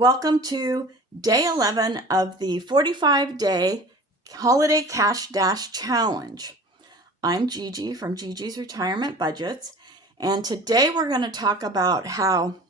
Welcome to day 11 of the 45-day Holiday Cash Dash Challenge. I'm Gigi from Gigi's Retirement Budgets, and today we're going to talk about how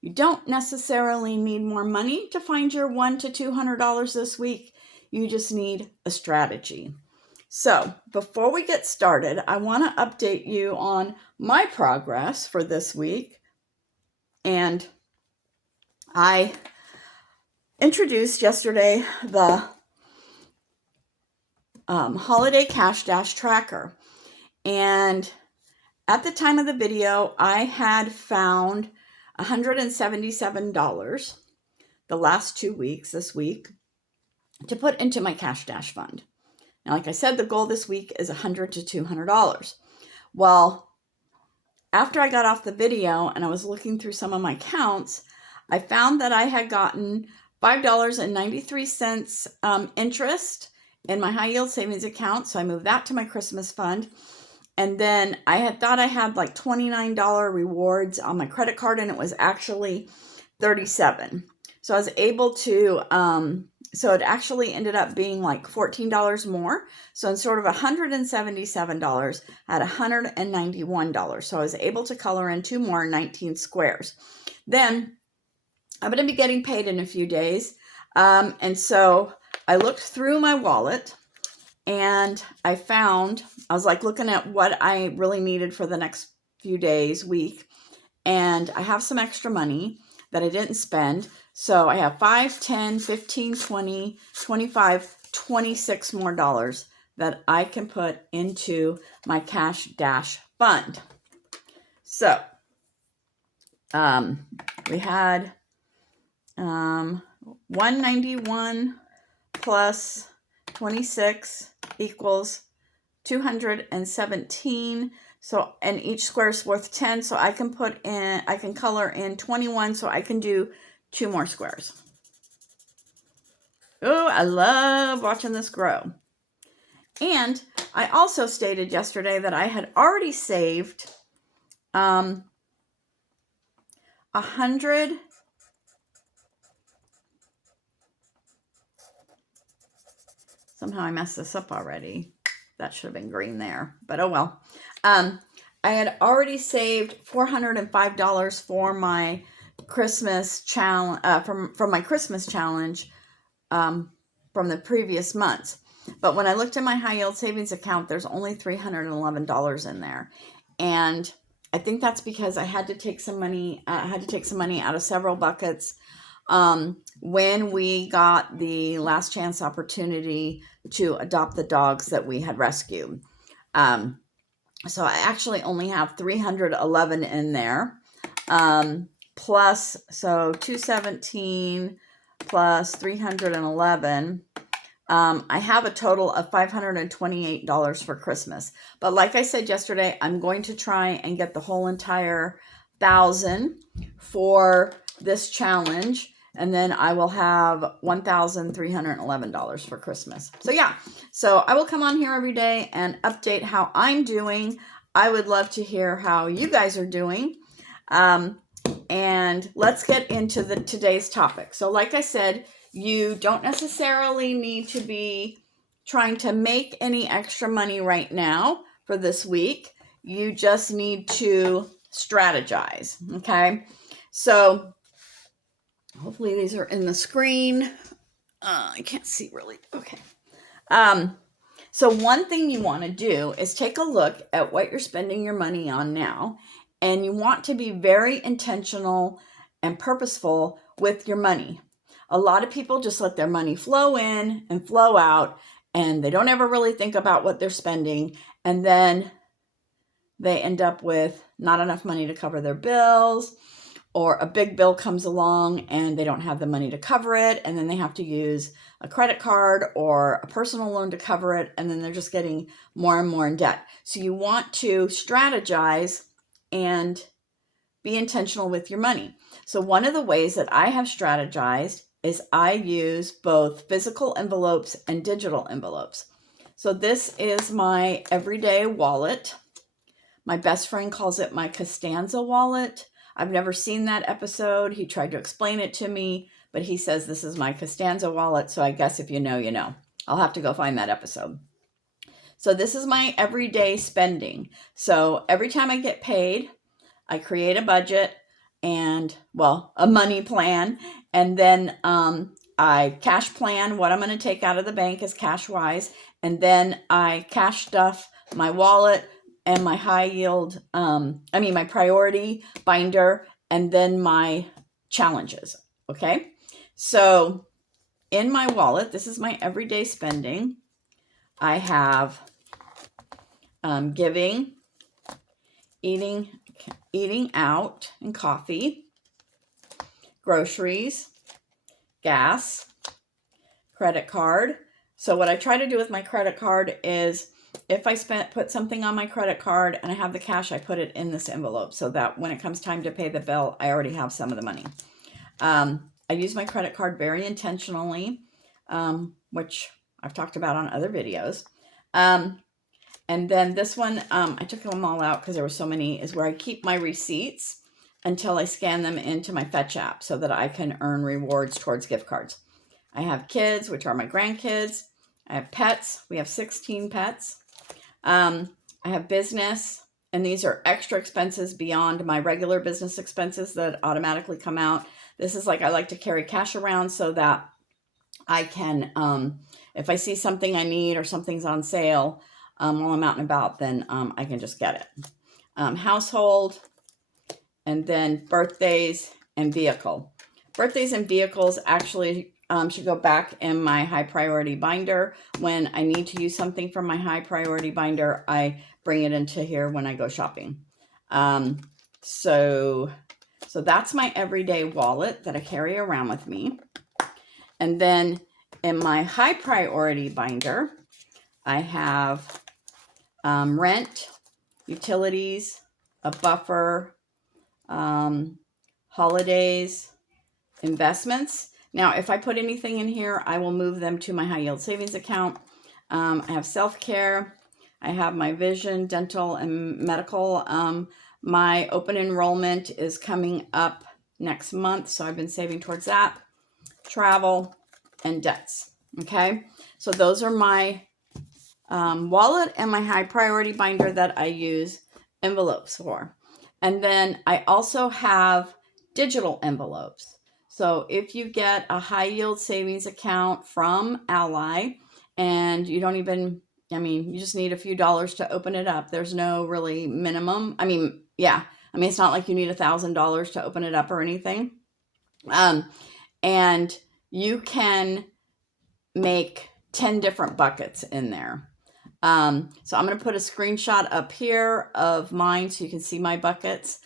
you don't necessarily need more money to find your $100 to $200 this week. You just need a strategy. So before we get started, I want to update you on my progress for this week. And I introduced yesterday the Holiday Cash Dash Tracker. And at the time of the video, I had found $177 the last 2 weeks, this week, to put into my Cash Dash fund. Now, like I said, the goal this week is $100 to $200. Well, after I got off the video and I was looking through some of my accounts, I found that I had gotten $5.93 interest in my high yield savings account. So I moved that to my Christmas fund. And then I had thought I had like $29 rewards on my credit card, and it was actually $37. So I was able to, so it actually ended up being like $14 more. So instead of $177, I had $191. So I was able to color in 2 more 19 squares. Then I'm going to be getting paid in a few days. And so I looked through my wallet and I was like looking at what I really needed for the next few days, week. And I have some extra money that I didn't spend. So I have 5, 10, 15, 20, 25, 26 more dollars that I can put into my Cash Dash fund. So we had 191 plus 26 equals 217. So, and each square is worth 10. So I can color in 21. So I can do 2 more squares. Oh, I love watching this grow. And I also stated yesterday that I had already saved 100. Somehow I messed this up already. That should have been green there, but oh well. I had already saved $405 for my Christmas challenge, from my Christmas challenge from the previous months. But when I looked at my high yield savings account, there's only $311 in there. And I think that's because I had to take some money, out of several buckets when we got the last chance opportunity to adopt the dogs that we had rescued. So I actually only have 311 in there. Plus, so 217 plus 311. I have a total of $528 for Christmas. But like I said yesterday, I'm going to try and get the whole entire 1,000 for this challenge. And then I will have $1,311 for Christmas. So yeah, so I will come on here every day and update how I'm doing. I would love to hear how you guys are doing. And let's get into today's topic. So like I said, you don't necessarily need to be trying to make any extra money right now for this week. You just need to strategize, okay? So hopefully these are in the screen. I can't see really. Okay. So one thing you want to do is take a look at what you're spending your money on now. And you want to be very intentional and purposeful with your money. A lot of people just let their money flow in and flow out, and they don't ever really think about what they're spending. And then they end up with not enough money to cover their bills, or a big bill comes along and they don't have the money to cover it, and then they have to use a credit card or a personal loan to cover it, and then they're just getting more and more in debt. So you want to strategize and be intentional with your money. So one of the ways that I have strategized is I use both physical envelopes and digital envelopes. So this is my everyday wallet. My best friend calls it my Costanza wallet. I've never seen that episode. He tried to explain it to me, but he says this is my Costanza wallet. So I guess if you know, you know. I'll have to go find that episode. So this is my everyday spending. So every time I get paid, I create a budget and, well, a money plan. And then I cash plan what I'm going to take out of the bank as cash wise. And then I cash stuff my wallet and my high yield, my priority binder, and then my challenges. Okay. So in my wallet, this is my everyday spending. I have giving, eating out and coffee, groceries, gas, credit card. So what I try to do with my credit card is if I put something on my credit card and I have the cash, I put it in this envelope so that when it comes time to pay the bill, I already have some of the money. I use my credit card very intentionally, which I've talked about on other videos. And then this one, I took them all out because there were so many, is where I keep my receipts until I scan them into my Fetch app so that I can earn rewards towards gift cards. I have kids, which are my grandkids. I have pets. We have 16 pets. I have business, and these are extra expenses beyond my regular business expenses that automatically come out. This is like I like to carry cash around so that I can, if I see something I need or something's on sale while I'm out and about, then I can just get it. Household, and then birthdays and vehicle. Birthdays and vehicles actually should go back in my high priority binder. When I need to use something from my high priority binder, I bring it into here when I go shopping. So that's my everyday wallet that I carry around with me. And then in my high priority binder, I have rent, utilities, a buffer, holidays, investments. Now, if I put anything in here, I will move them to my high yield savings account. I have self-care. I have my vision, dental, and medical. My open enrollment is coming up next month, so I've been saving towards that. Travel and debts. Okay, so those are my wallet and my high priority binder that I use envelopes for. And then I also have digital envelopes. So if you get a high yield savings account from Ally and you don't even, you just need a few dollars to open it up. There's no really minimum. It's not like you need $1,000 to open it up or anything. And you can make 10 different buckets in there. So I'm going to put a screenshot up here of mine so you can see my buckets.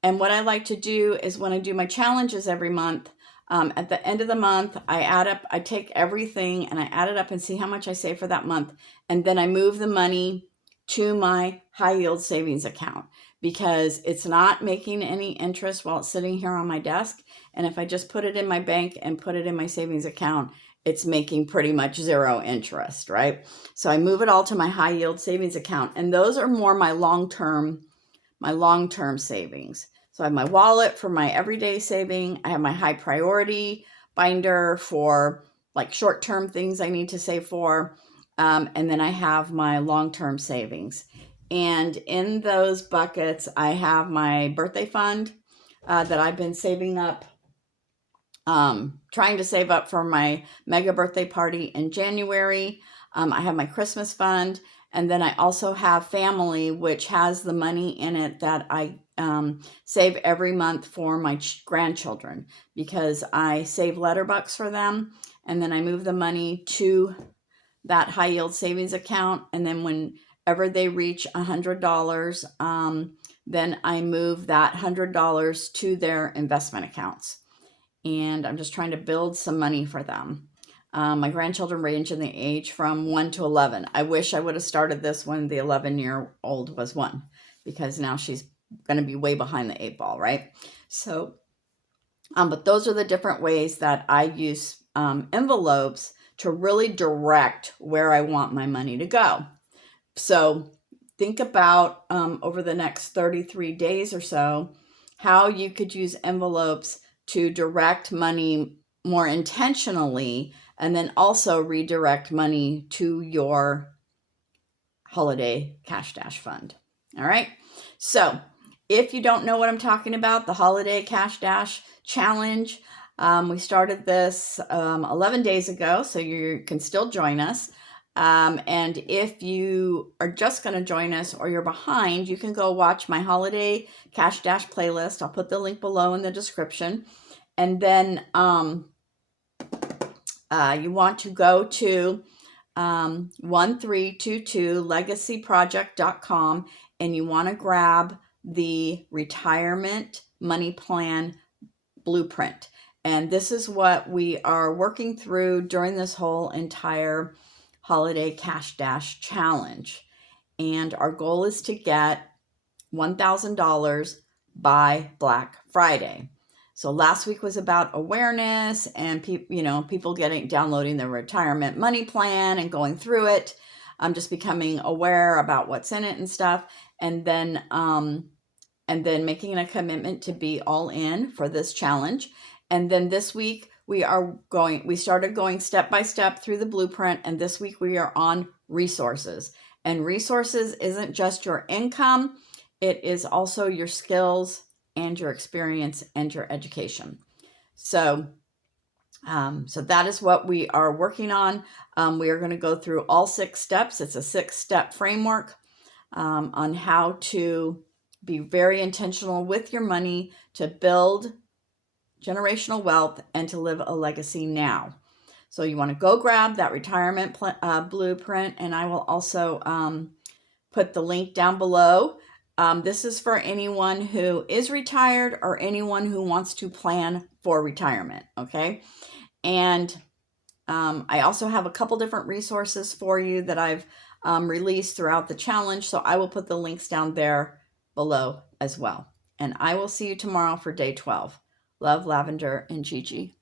And what I like to do is when I do my challenges every month, at the end of the month, I take everything and I add it up and see how much I save for that month. And then I move the money to my high yield savings account because it's not making any interest while it's sitting here on my desk. And if I just put it in my bank and put it in my savings account, it's making pretty much zero interest, right? So I move it all to my high yield savings account. And those are more my long-term savings. So I have my wallet for my everyday saving. I have my high priority binder for like short-term things I need to save for. And then I have my long-term savings. And in those buckets, I have my birthday fund that I've been saving up, trying to save up for my mega birthday party in January. I have my Christmas fund. And then I also have family, which has the money in it that I save every month for my grandchildren because I save letterbucks for them. And then I move the money to that high yield savings account. And then whenever they reach $100, then I move that $100 to their investment accounts. And I'm just trying to build some money for them. My grandchildren range in the age from 1 to 11. I wish I would have started this when the 11-year-old was 1 because now she's going to be way behind the 8 ball, right? So, but those are the different ways that I use envelopes to really direct where I want my money to go. So think about over the next 33 days or so, how you could use envelopes to direct money more intentionally, and then also redirect money to your holiday cash dash fund. All right. So if you don't know what I'm talking about, the holiday cash dash challenge, we started this 11 days ago, so you can still join us. And if you are just going to join us or you're behind, you can go watch my holiday cash dash playlist. I'll put the link below in the description. And then you want to go to 1322legacyproject.com, and you want to grab the retirement money plan blueprint. And this is what we are working through during this whole entire holiday cash dash challenge. And our goal is to get $1,000 by Black Friday. So last week was about awareness and people downloading their retirement money plan and going through it. Just becoming aware about what's in it and stuff, and then making a commitment to be all in for this challenge. And then this week we started going step by step through the blueprint, and this week we are on resources. And resources isn't just your income, it is also your skills and your experience and your education. So that is what we are working on. We are going to go through all 6 steps. It's a 6-step framework on how to be very intentional with your money to build generational wealth and to live a legacy now. So you want to go grab that retirement blueprint, and I will also put the link down below. This is for anyone who is retired or anyone who wants to plan for retirement, okay? And I also have a couple different resources for you that I've released throughout the challenge, so I will put the links down there below as well. And I will see you tomorrow for day 12. Love, Lavender, and Gigi.